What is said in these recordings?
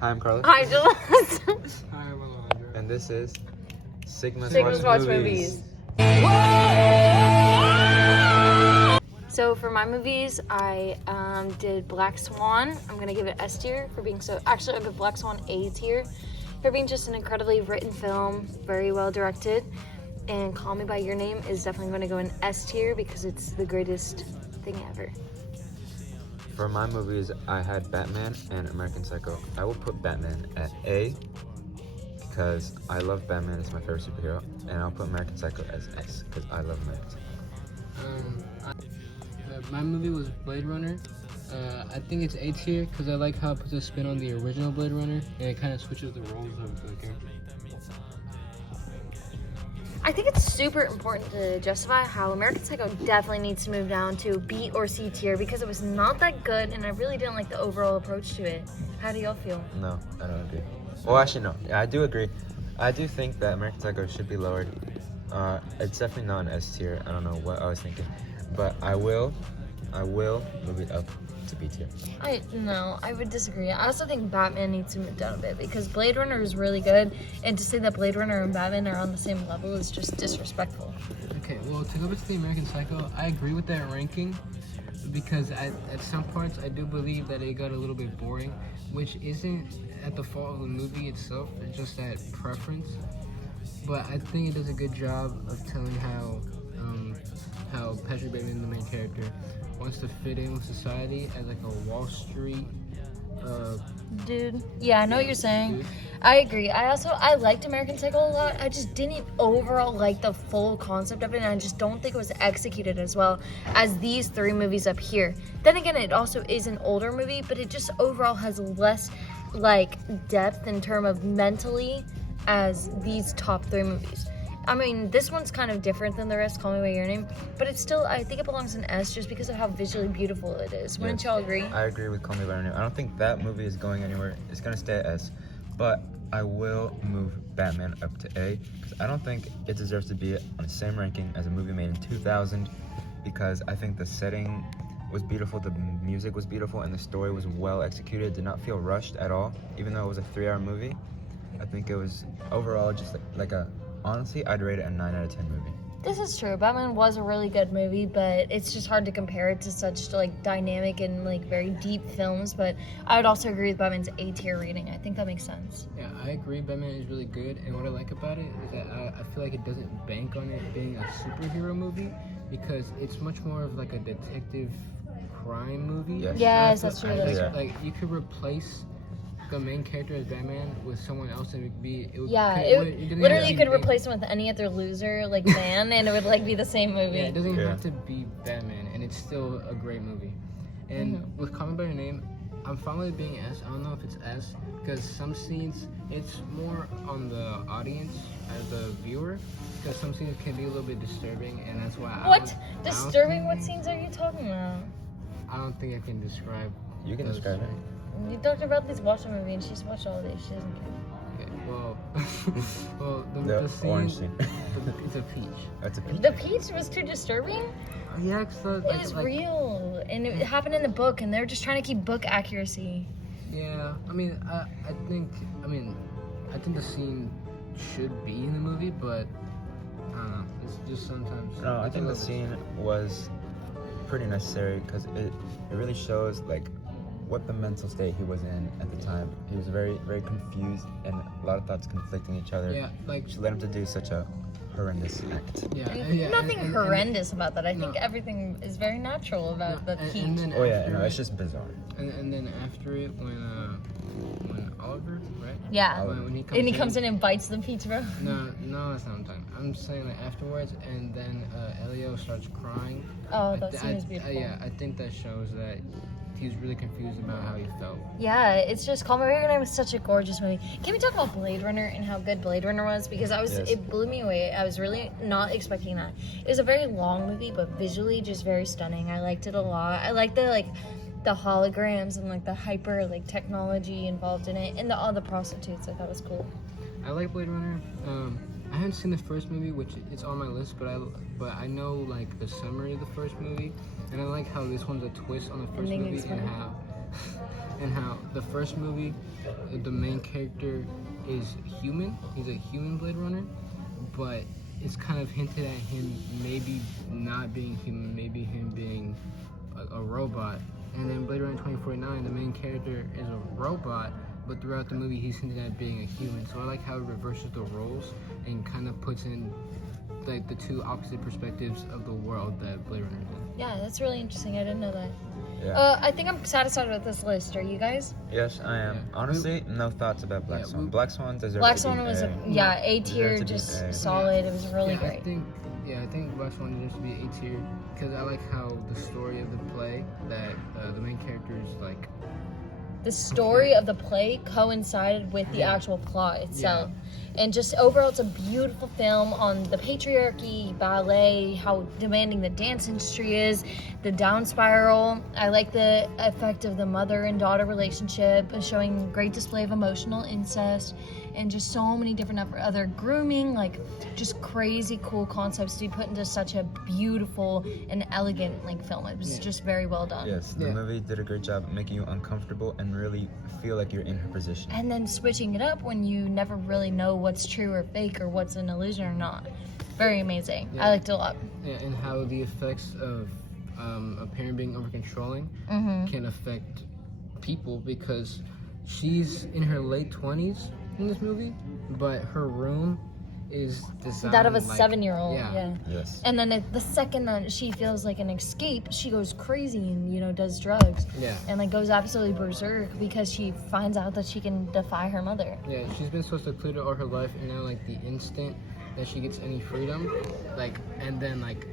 Hi, I'm Carlos. Hi, Jules. Hi, I'm Alejandro. And this is Sigma's Watch Movies. So for my movies, I did Black Swan. I'm gonna give it S tier for being so. Actually, I'll give Black Swan A tier for being just an incredibly written film, very well directed. And Call Me by Your Name is definitely going to go in S tier because it's the greatest thing ever. For my movies, I had Batman and American Psycho. I will put Batman at A because I love Batman. It's my favorite superhero. And I'll put American Psycho as S because I love American Psycho. My movie was Blade Runner. I think it's A tier because I like how it puts a spin on the original Blade Runner and it kind of switches the roles of the characters. I think it's super important to justify how American Psycho definitely needs to move down to B or C tier because it was not that good and I really didn't like the overall approach to it. How do y'all feel? No, I don't agree. Well, actually, no. Yeah, I do agree. I do think that American Psycho should be lowered. It's definitely not an S tier. I don't know what I was thinking. But I will move it up to B tier. I would disagree. I also think Batman needs to move down a bit because Blade Runner is really good, and to say that Blade Runner and Batman are on the same level is just disrespectful. Okay, well, to go back to the American Psycho, I agree with that ranking because at some parts I do believe that it got a little bit boring, which isn't at the fault of the movie itself, it's just that preference. But I think it does a good job of telling how Patrick Bateman, the main character, wants to fit in with society as like a Wall Street dude. Yeah, I know what you're saying. dude. I agree. I liked American Psycho a lot. I just didn't overall like the full concept of it, and I just don't think it was executed as well as these three movies up here. Then again, it also is an older movie, but it just overall has less like depth in terms of mentally as these top three movies. I mean, this one's kind of different than the rest, Call Me By Your Name, but it's still, I think it belongs in S just because of how visually beautiful it is. Wouldn't y'all agree? I agree with Call Me By Your Name. I don't think that movie is going anywhere. It's going to stay at S. But I will move Batman up to A because I don't think it deserves to be on the same ranking as a movie made in 2000 because I think the setting was beautiful, the music was beautiful, and the story was well executed. It did not feel rushed at all, even though it was a 3-hour movie. I think it was overall just like a... Honestly, I'd rate it a 9 out of 10 movie. This is true. Batman was a really good movie, but it's just hard to compare it to such like dynamic and like very deep films. But I would also agree with Batman's A tier rating. I think that makes sense. Yeah, I agree. Batman is really good, and what I like about it is that I feel like it doesn't bank on it being a superhero movie because it's much more of like a detective crime movie. Yes, that's true. Like you could replace the main character as Batman with someone else and You could replace him with any other loser like man and it would like be the same movie. Yeah, it doesn't have to be Batman and it's still a great movie. And with Call Me By Your Name, I'm fine with it being S. I don't know if it's S because some scenes it's more on the audience as the viewer because some scenes can be a little bit disturbing and that's why What scenes are you talking about? I don't think I can describe. You can describe it. You talked about this watching movie and she's watched all of these. She doesn't care. Okay, well, The scene, orange scene. it's a peach. That's a peach. The peach was too disturbing? Yeah, cause It is real. And it happened in the book and they're just trying to keep book accuracy. Yeah, I mean, I think the scene should be in the movie, but I don't know. It's just sometimes. No, I think the scene was pretty necessary because it really shows like what the mental state he was in at the time. He was very, very confused and a lot of thoughts conflicting each other. Yeah, like which led him to do such a horrendous act. Yeah, Nothing horrendous about that. I think everything is very natural about the peach. It's just bizarre. And then after it, when Oliver, right? Yeah. When he comes in and bites the peach, bro. No, that's not what I'm talking. I'm saying that afterwards, and then Elio starts crying. Oh, that scene is beautiful. Yeah, I think that shows that he was really confused about how he felt. Yeah, it's just Call Me By Your Name was such a gorgeous movie. Can we talk about Blade Runner and how good Blade Runner was? Because it blew me away. I was really not expecting that. It was a very long movie, but visually just very stunning. I liked it a lot. I liked the holograms and like the hyper like technology involved in it, and all the prostitutes. I thought was cool. I like Blade Runner. I haven't seen the first movie, which it's on my list, but I know like the summary of the first movie, and I like how this one's a twist on the first movie and how and how the first movie, the main character is human. He's a human Blade Runner, but it's kind of hinted at him maybe not being human, maybe him being a robot. And then Blade Runner 2049, the main character is a robot, but throughout the movie he's hinted at being a human. So I like how it reverses the roles and kind of puts in like the two opposite perspectives of the world that Blade Runner is in. Yeah, that's really interesting. I didn't know that. Yeah. I think I'm satisfied with this list. Are you guys? Yes, I am. Yeah. Honestly, no thoughts about Black Swan. Black Swan deserves Black to Swan be was A. A tier, Deserves to be just A. solid. It was really Yeah, great. I think Black Swan deserves to be A tier because I like how the story of the play that the main character is like. The story of the play coincided with the actual plot itself. And just overall, it's a beautiful film on the patriarchy, ballet, how demanding the dance industry is, the down spiral. I like the effect of the mother and daughter relationship, showing great display of emotional incest, and just so many different other grooming, like just crazy cool concepts to be put into such a beautiful and elegant like film. It was just very well done. Yes, the Yeah. movie did a great job making you uncomfortable and really feel like you're in her position. And then switching it up when you never really know what's true or fake or what's an illusion or not. Very amazing. Yeah. I liked it a lot. Yeah, and how the effects of a parent being over controlling can affect people because she's in her late 20s in this movie, but her room is designed That of a like, 7-year-old. Yeah. Yes. And then the second that she feels like an escape, she goes crazy and, does drugs. Yeah. And like goes absolutely berserk because she finds out that she can defy her mother. Yeah, she's been so secluded all her life, and now like the instant that she gets any freedom, like, and then like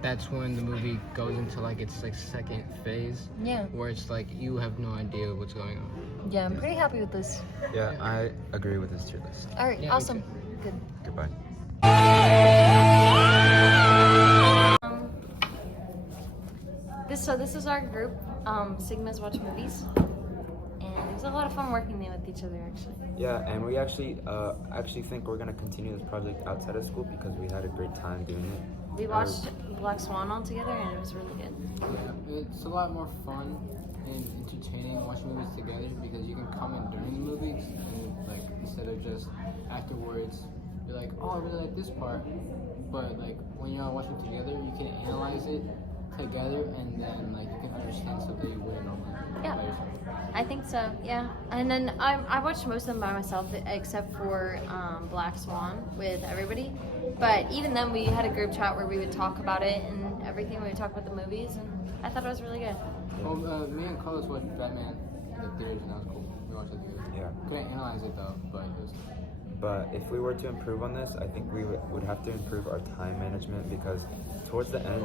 that's when the movie goes into like its like second phase, Yeah. where it's like you have no idea what's going on. Yeah, I'm pretty happy with this. Yeah, I agree with this tier list. All right, Yeah, me awesome. Good. Goodbye. This is our group, Sigma's Watch Movies, and it was a lot of fun working with each other actually. Yeah, and we actually think we're gonna continue this project outside of school because we had a great time doing it. We watched Black Swan all together, and it was really good. Yeah, it's a lot more fun and entertaining watching movies together because you can comment during the movies and like instead of just afterwards you're like, oh, I really like this part, but like when you're all watching together you can analyze it together and then like you can understand something you wouldn't normally Yeah. by yourself. I think so, yeah. And then I watched most of them by myself except for Black Swan with everybody. But even then we had a group chat where we would talk about it and everything. We would talk about the movies, and I thought it was really good. Well, me and Carlos watched Batman in the theaters and that was cool. We watched it together. Yeah. Couldn't analyze it though, but it was. But if we were to improve on this, I think we would have to improve our time management because towards the end,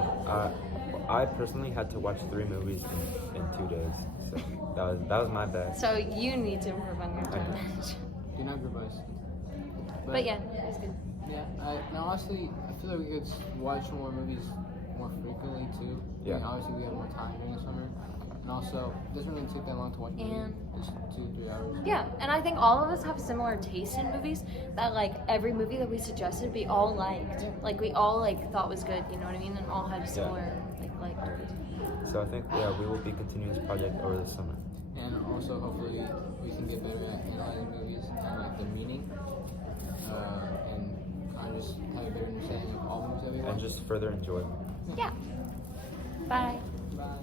I personally had to watch 3 movies in 2 days. So that was my bad. So you need to improve on your time management. Do not group us. But yeah, it was good. Yeah, now honestly, I feel like we could watch more movies more frequently too. Yeah. I mean, obviously, we have more time during the summer. And also, it doesn't really take that long to watch a movie. And- Just 2-3 hours. Yeah, and I think all of us have similar taste in movies. That like every movie that we suggested, we all liked. Like we all like thought was good. You know what I mean? And all had a similar like. So I think we will be continuing this project over the summer. And also, hopefully, we can get better at analyzing movies and like the meaning. And kind of just have a better understanding of all movies that we watch. And just further enjoy them. Yeah. Bye. Bye.